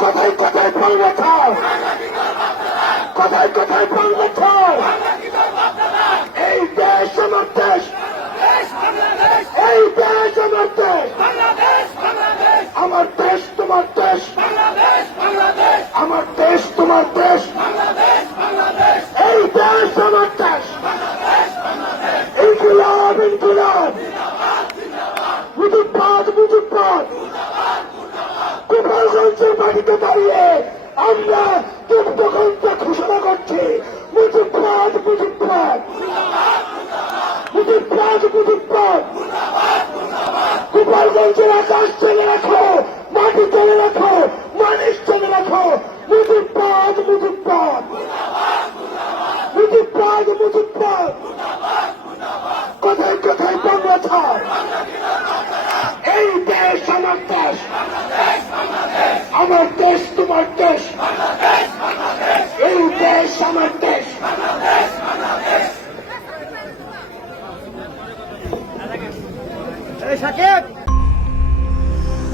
কোথায় কোথায় পাল্লা খাও কোথায় কোথায় পাল্লা খাও এই দেশ আমার দেশ এই দেশ আমার দেশ আমার দেশ তোমার দেশ। আমার দেশ তোমার দেশ। এই দেশ আমার দেশ। ইনকিলাব ইনকিলাব মুজিবাদ মুজিবাদ গোপালগঞ্জের বাড়িতে দাঁড়িয়ে আমরা যুক্তগঞ্জে ঘোষণা করছি। মুজিবাদ মুজিবাদ মুজিবাদ মুজিবাদ গোপালগঞ্জের আকাশ চলে রাখো, মাটি চলে রাখো মানুষ চলে রাখো। মুজিবাদ মুজিবাদ মুজিবাদ মুজিবাদ কোথায় কোথায় বাংলা ছাড়। এই দেশ, আমার দেশ। আমার দেশ, তোমার দেশ। এই দেশ, আমার দেশ।